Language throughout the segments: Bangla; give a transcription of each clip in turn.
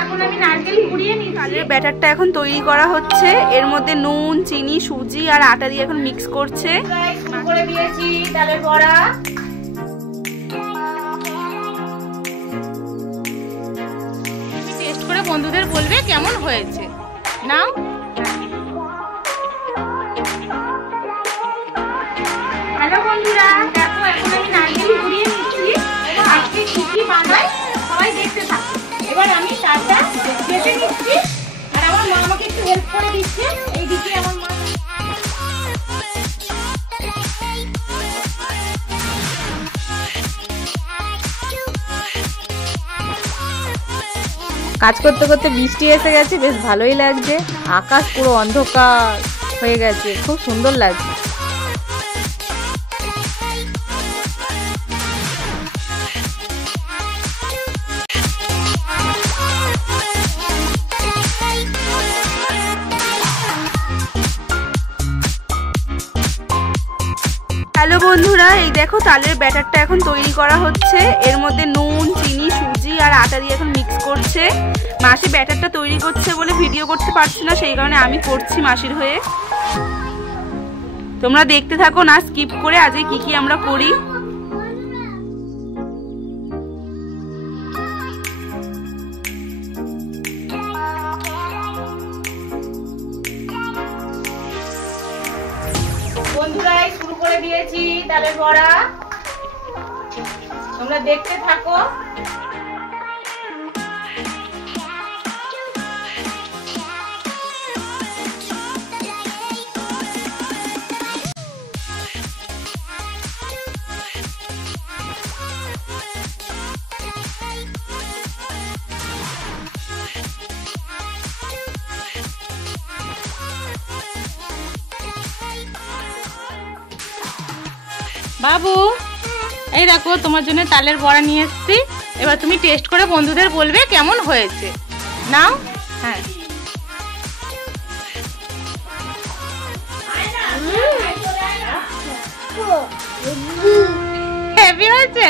এখন আমি নারকেল কুড়িয়ে নিচ্ছি। তালের ব্যাটারটা এখন তৈরি করা হচ্ছে। এর মধ্যে নুন, চিনি, সুজি আর আটা দিয়ে এখন মিক্স করছে। শুরু করে দিয়েছি তালের বড়া। টেস্ট করে বন্ধুদের বলবে কেমন হয়েছে। নাও। হ্যালো বন্ধুরা, দেখো এখন আমি নারকেল কুড়িয়ে নিচ্ছি। আজকে কি কি বানাই সবাই দেখতে থাকো। এবার আমি তারটা কেটে নিচ্ছি আর আমার মা আমাকে একটু হেল্প করে দিচ্ছে। এই দিকে আমার মা কাজ করতে করতে বৃষ্টি এসে গেছে, বেশ ভালোই লাগছে। আকাশ পুরো অন্ধকার হয়ে গেছে, খুব সুন্দর লাগছে। হ্যালো বন্ধুরা, এই দেখো তালের ব্যাটারটা এখন তৈরি করা হচ্ছে। এর মধ্যে নুন, চিনি, সুজি আর আটা দিয়ে এখন মিক্স করছে। মাসি ব্যাটারটা তৈরি করছে বলে ভিডিও করতে পারছি না, সেই কারণে আমি করছি মাসির হয়ে। তোমরা দেখতে থাকো না স্কিপ করে আজকে কি কি আমরা করি। বন্ধুরা শুরু করে দিয়েছি তালের বড়া, তোমরা দেখতে থাকো। বাবু, এই দেখো তোমার জন্য তালের বড়া নিয়ে এসেছি। এবার তুমি টেস্ট করে বন্ধুদের বলবে কেমন হয়েছে। নাও। হ্যাঁ, হেভি হয়েছে।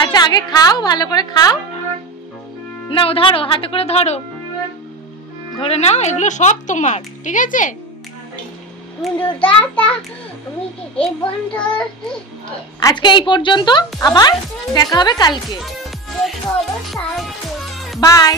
আচ্ছা আগে খাও, ভালো করে খাও। নাও ধরো, হাতে করে ধরো, ধরে নাও। এগুলো সব তোমার, ঠিক আছে? আজকে এই পর্যন্ত, আবার দেখা হবে কালকে। বাই।